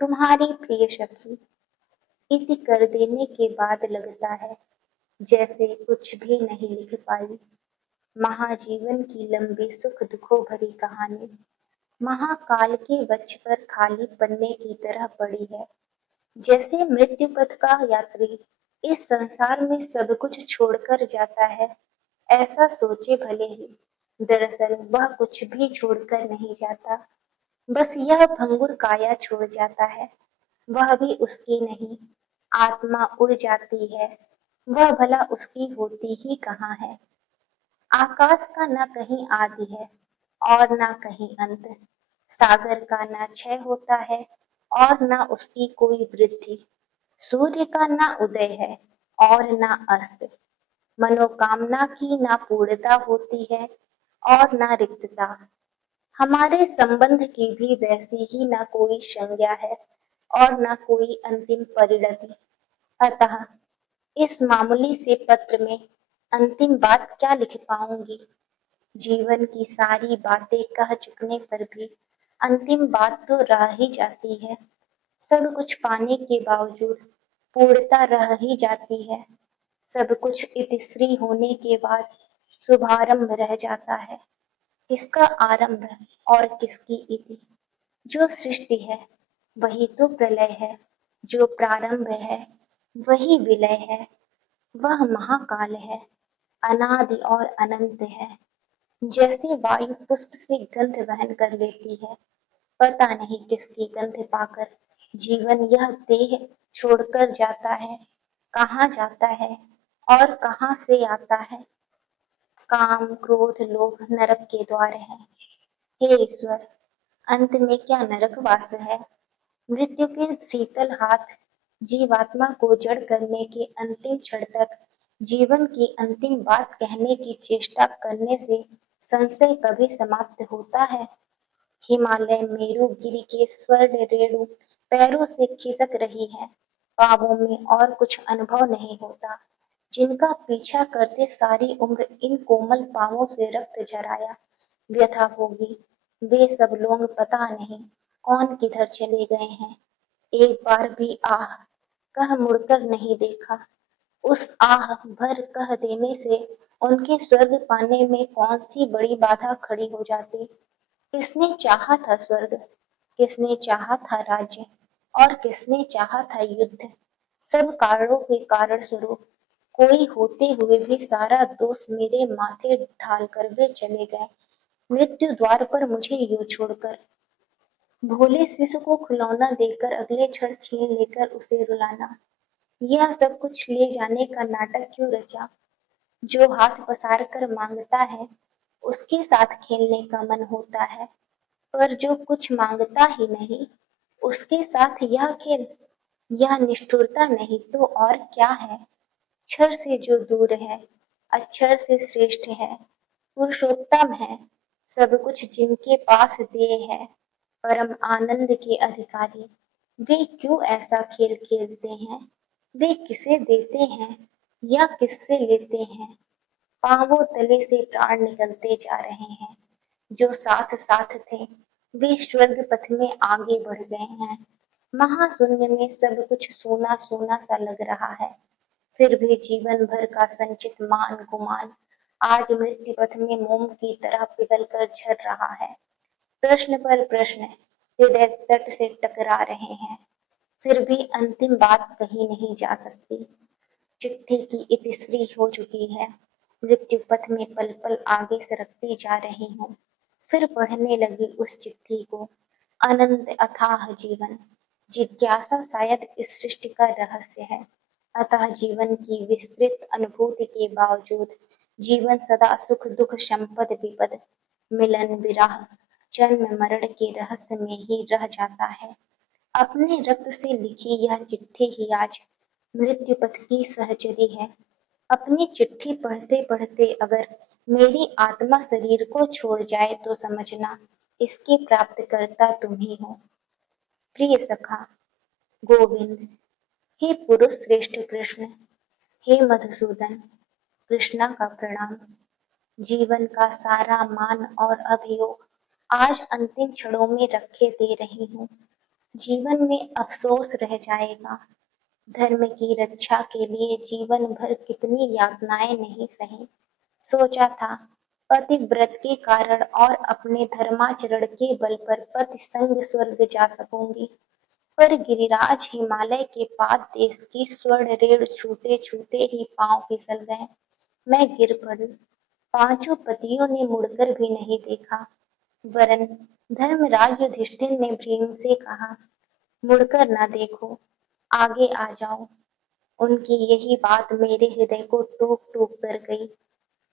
तुम्हारी प्रिय सखी। इति कर देने के बाद लगता है जैसे कुछ भी नहीं लिख पाई। महाजीवन की लंबी सुख दुखों भरी कहानी महाकाल के वक्ष पर खाली पन्ने की तरह पड़ी है। जैसे मृत्यु पथ का यात्री इस संसार में सब कुछ छोड़कर जाता है, ऐसा सोचे भले ही, दरअसल वह कुछ भी छोड़कर नहीं जाता, बस यह भंगुर काया छोड़ जाता है। वह भी उसकी नहीं, आत्मा उड़ जाती है। वह भला उसकी होती ही कहाँ है। आकाश का न कहीं आदि है और न कहीं अंत, सागर का न क्षय होता है और न उसकी कोई वृद्धि, सूर्य का न उदय है और न अस्त, मनोकामना की न पूर्णता होती है और न रिक्तता। हमारे संबंध की भी वैसी ही न कोई संज्ञा है और न कोई अंतिम परिणति। अतः इस मामूली से पत्र में अंतिम बात क्या लिख पाऊंगी। जीवन की सारी बातें कह चुकने पर भी अंतिम बात तो रह ही जाती है। सब कुछ पाने के बावजूद पूर्णता रह ही जाती है। सब कुछ इतिश्री होने के बाद शुभारंभ रह जाता है। किसका आरंभ और किसकी इति। जो सृष्टि है वही तो प्रलय है, जो प्रारंभ है वही विलय है। वह महाकाल है, अनादि और अनंत है। जैसे वायु पुष्प से गंध वहन कर लेती है, पता नहीं किसकी गंध पाकर जीवन यह देह छोड़कर जाता है। कहाँ जाता है और कहाँ से आता है। काम क्रोध लोभ नरक के द्वार है। हे ईश्वर, अंत में क्या नरकवास है। मृत्यु के शीतल हाथ जीवात्मा को जड़ करने के अंतिम क्षण तक जीवन की अंतिम बात कहने की चेष्टा करने से संशय कभी समाप्त होता है। हिमालय मेरु गिरी के स्वर्ण रेणु पैरों से खिसक रही है। पावों में और कुछ अनुभव नहीं होता। जिनका पीछा करते सारी उम्र इन कोमल पांवों से रक्त झराया व्यथा होगी, वे सब लोग पता नहीं कौन किधर चले गए हैं। एक बार भी आह कह मुड़कर नहीं देखा। उस आह भर कह देने से उनके स्वर्ग पाने में कौन सी बड़ी बाधा खड़ी हो जाती। किसने चाहा था स्वर्ग, किसने चाहा था राज्य और किसने चाहा था युद्ध। सब कारणों के कारण स्वरूप कोई होते हुए भी सारा दोष मेरे माथे ढाल कर वे चले गए मृत्यु द्वार पर मुझे यूं छोड़कर। भोले शिशु को खिलौना देकर अगले क्षण छीन लेकर उसे रुलाना, यह सब कुछ ले जाने का नाटक क्यों रचा। जो हाथ पसार कर मांगता है उसके साथ खेलने का मन होता है, पर जो कुछ मांगता ही नहीं उसके साथ यह खेल, यह निष्ठुरता नहीं तो और क्या है। क्षर से जो दूर है, अक्षर से श्रेष्ठ है, पुरुषोत्तम है, सब कुछ जिनके पास देह है, परम आनंद के अधिकारी, वे क्यों ऐसा खेल खेलते हैं। वे किसे देते हैं या किससे लेते हैं। पांवों तले से प्राण निकलते जा रहे हैं। जो साथ साथ थे वे स्वर्ग पथ में आगे बढ़ गए हैं। महाशून्य में सब कुछ सोना सोना सा लग रहा है। फिर भी जीवन भर का संचित मान गुमान आज मृत्यु पथ में मोम की तरह पिघल कर झर रहा है। प्रश्न पर प्रश्न हृदय तट से टकरा रहे हैं, फिर भी अंतिम बात कही नहीं जा सकती। चिट्ठी की इतिश्री हो चुकी है। मृत्यु पथ में पल पल आगे सरकती जा रही हूँ। फिर पढ़ने लगी उस चिट्ठी को। अनंत अथाह जीवन, जिज्ञासा शायद इस सृष्टि का रहस्य है। अतः जीवन की विस्तृत अनुभूति के बावजूद जीवन सदा सुख दुख संपद विपद मिलन विराह जन्म मरण के रहस्य में ही रह जाता है। अपने रक्त से लिखी यह चिट्ठी ही आज मृत्यु पथ की सहचरी है। अपनी चिट्ठी पढ़ते पढ़ते अगर मेरी आत्मा शरीर को छोड़ जाए तो समझना इसके प्राप्तकर्ता तुम ही हो। प्रिय सखा गोविंद, हे पुरुष श्रेष्ठ कृष्ण, हे मधुसूदन, कृष्णा का प्रणाम। जीवन का सारा मान और अभियोग आज अंतिम क्षणों में रखे दे रही हूँ। जीवन में अफसोस रह जाएगा। धर्म की रक्षा के लिए जीवन भर कितनी यातनाएं नहीं सही। सोचा था पतिव्रत के कारण और अपने धर्माचरण के बल पर पति संग स्वर्ग जा सकूंगी, पर गिरिराज हिमालय के पाद देश की स्वर्ण रेड़ छूते छूते ही पांव फिसल गए। मैं गिर पड़ी। पांचों पतियों ने मुड़कर भी नहीं देखा, वरन धर्मराज युधिष्ठिर ने प्रेम से कहा, मुड़कर न देखो, आगे आ जाओ। उनकी यही बात मेरे हृदय को टूक टूक कर गई।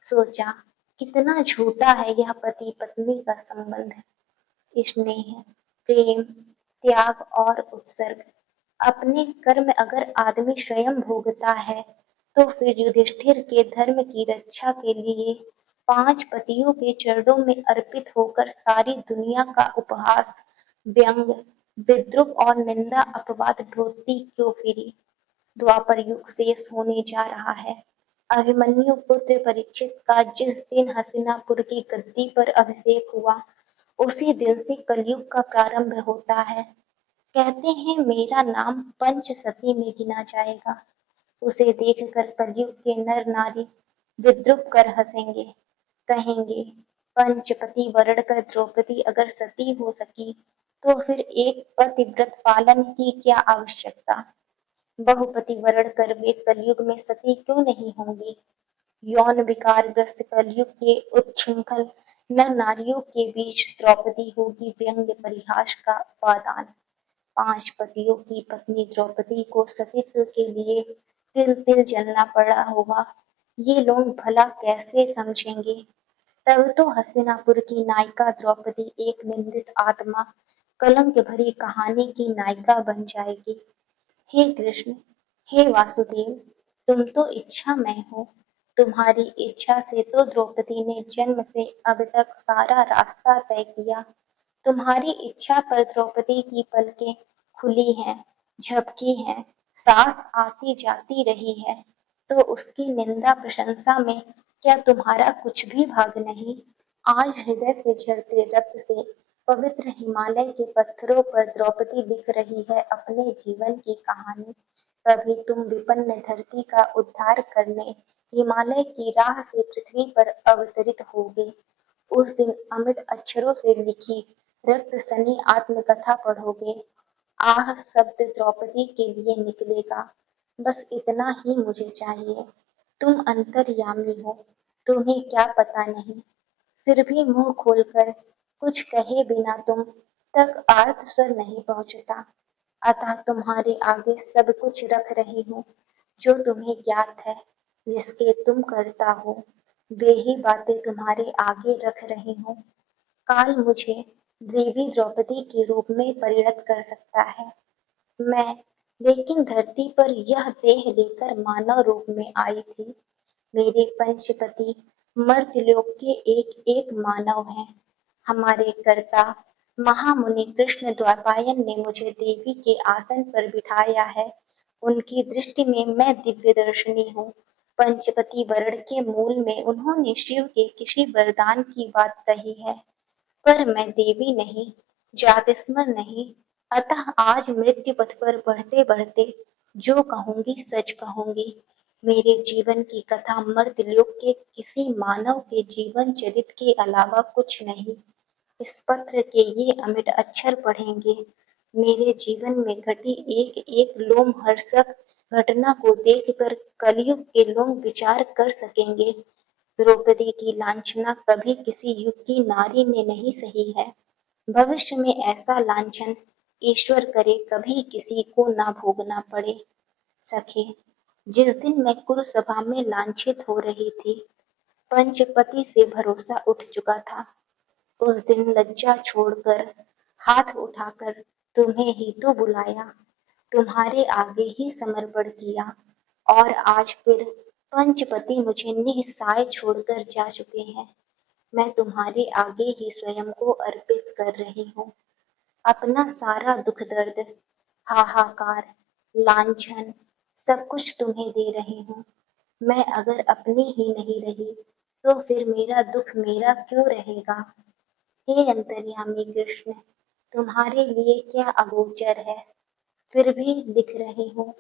सोचा कितना झूठा है यह पति पत्नी का संबंध। स्नेह, प्रेम, त्याग और उत्सर्ग। अपने कर्म अगर आदमी स्वयं भोगता है, तो फिर युधिष्ठिर के धर्म की रक्षा के लिए 5 पतियों के चरणों में अर्पित होकर सारी दुनिया का उपहास, व्यंग, विद्रूप और निंदा अपवाद ढोती क्यों फिरी। द्वापर युग शेष होने जा रहा है। अभिमन्यु पुत्र परीक्षित का जिस दिन हस्तिनापुर की गद्दी पर अभिषेक हुआ, उसी दिन से कलयुग का प्रारंभ होता है। कहते हैं मेरा नाम पंचसती में गिना जाएगा। उसे देखकर कलयुग के नर नारी विद्रूप कर हंसेंगे, कहेंगे पंचपति वरण कर द्रौपदी अगर सती हो सकी, तो फिर एक पतिव्रत पालन की क्या आवश्यकता। बहुपति वरण कर वे कलयुग में सती क्यों नहीं होंगी। यौन विकारग्रस्त कलयुग के उच्छृंखल नर नारियों के बीच द्रौपदी होगी व्यंग्य परिहास का उपादान। 5 पतियों की पत्नी द्रौपदी को सतीत्व के लिए तिल तिल जलना पड़ा होगा। ये लोग भला कैसे समझेंगे। तब तो हस्तिनापुर की नायिका द्रौपदी एक निंदित आत्मा, कलंक भरी कहानी की नायिका बन जाएगी। हे कृष्ण, हे वासुदेव, तुम तो इच्छामय हो। तुम्हारी इच्छा से तो द्रौपदी ने जन्म से अब तक सारा रास्ता तय किया। तुम्हारी इच्छा पर द्रौपदी की पलकें खुली हैं, झपकी हैं, सांस आती जाती रही है, तो उसकी निंदा प्रशंसा में क्या तुम्हारा कुछ भी भाग नहीं। आज हृदय से झरते रक्त से पवित्र हिमालय के पत्थरों पर द्रौपदी लिख रही है अपने जीवन की कहानी। कभी तुम विपन्न धरती का उद्धार करने हिमालय की राह से पृथ्वी पर अवतरित होगे। उस दिन अमिट अक्षरों से लिखी रक्त सनी आत्मकथा पढ़ोगे। आह शब्द द्रौपदी के लिए निकलेगा। बस इतना ही मुझे चाहिए। तुम अंतर्यामी हो, तुम्हें क्या पता नहीं। फिर भी मुंह खोलकर कुछ कहे बिना तुम तक आर्त स्वर नहीं पहुंचता। अतः तुम्हारे आगे सब कुछ रख रही हूँ, जो तुम्हें ज्ञात है, जिसके तुम करता हो, वे ही बातें तुम्हारे आगे रख रही हूँ। काल मुझे देवी द्रौपदी के रूप में परिणत कर सकता है। मैं लेकिन धरती पर यह देह लेकर मानव रूप में आई थी। मेरे पंचपति मर्त्यलोक के एक एक मानव हैं। हमारे कर्ता महामुनि कृष्ण द्वैपायन ने मुझे देवी के आसन पर बिठाया है। उनकी दृष्टि में मैं दिव्य दर्शनी हूँ। पंचपति वर्ण के मूल में उन्होंने शिव के किसी वरदान की बात कही है, पर मैं देवी नहीं, जातिस्मर नहीं। अतः आज मृत्यु पथ पर बढ़ते बढ़ते जो कहूंगी सच कहूंगी। मेरे जीवन की कथा मर्त्यलोक के किसी मानव के जीवन चरित के अलावा कुछ नहीं। इस पत्र के ये अमिट अक्षर पढ़ेंगे, मेरे जीवन में घटी एक एक लोमहर्षक घटना को देखकर कलयुग के लोग विचार कर सकेंगे। द्रौपदी की लांछना कभी किसी युग की नारी ने नहीं सही है। भविष्य में ऐसा लांछन ईश्वर करे कभी किसी को ना भोगना पड़े। सखे, जिस दिन मैं कुरुसभा में लांछित हो रही थी, पंचपति से भरोसा उठ चुका था। उस दिन लज्जा छोड़कर हाथ उठाकर तुम्हें ही तो बुलाया, तुम्हारे आगे ही समर्पण किया, और आज फिर पंचपति मुझे निस्सहाय छोड़कर जा चुके हैं। मैं तुम्हारे आगे ही स्वयं को अर्पित कर रही हूँ। अपना सारा दुख दर्द, हाहाकार, लांछन सब कुछ तुम्हें दे रही हूँ। मैं अगर अपनी ही नहीं रही, तो फिर मेरा दुख मेरा क्यों रहेगा। हे अंतर्यामी कृष्ण, तुम्हारे लिए क्या अगोचर है, फिर भी लिख रही हूँ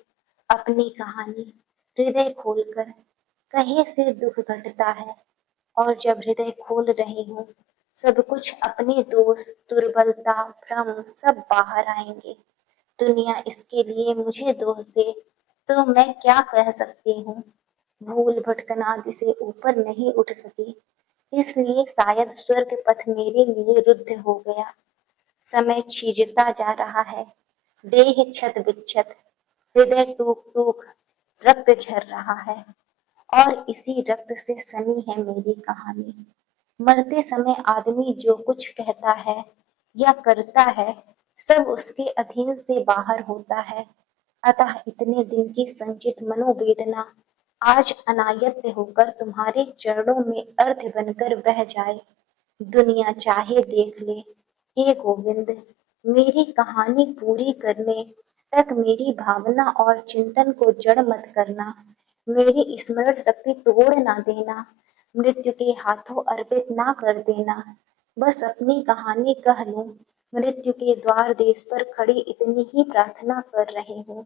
अपनी कहानी हृदय खोलकर। कहीं से दुख घटता है और जब हृदय खोल रही हूँ, सब कुछ अपने दोष, दुर्बलता, भ्रम सब बाहर आएंगे। दुनिया इसके लिए मुझे दोष दे तो मैं क्या कह सकती हूँ। भूल भटकन आदि से ऊपर नहीं उठ सकी, इसलिए शायद स्वर्ग पथ मेरे लिए रुद्ध हो गया। समय छीजता जा रहा है, देह क्षत विक्षत, हृदय टूक टूक रक्त झर रहा है और इसी रक्त से सनी है मेरी कहानी। मरते समय आदमी जो कुछ कहता है या करता है, सब उसके अधीन से बाहर होता है। अतः इतने दिन की संचित मनोवेदना आज अनायत्त होकर तुम्हारे चरणों में अर्घ्य बनकर बह जाए। दुनिया चाहे देख ले, हे गोविंद, मेरी कहानी पूरी करने तक मेरी भावना और चिंतन को जड़ मत करना, मेरी स्मरण शक्ति तोड़ ना देना, मृत्यु के हाथों अर्पित ना कर देना। बस अपनी कहानी कह लूं, मृत्यु के द्वार देश पर खड़ी इतनी ही प्रार्थना कर रही हूँ।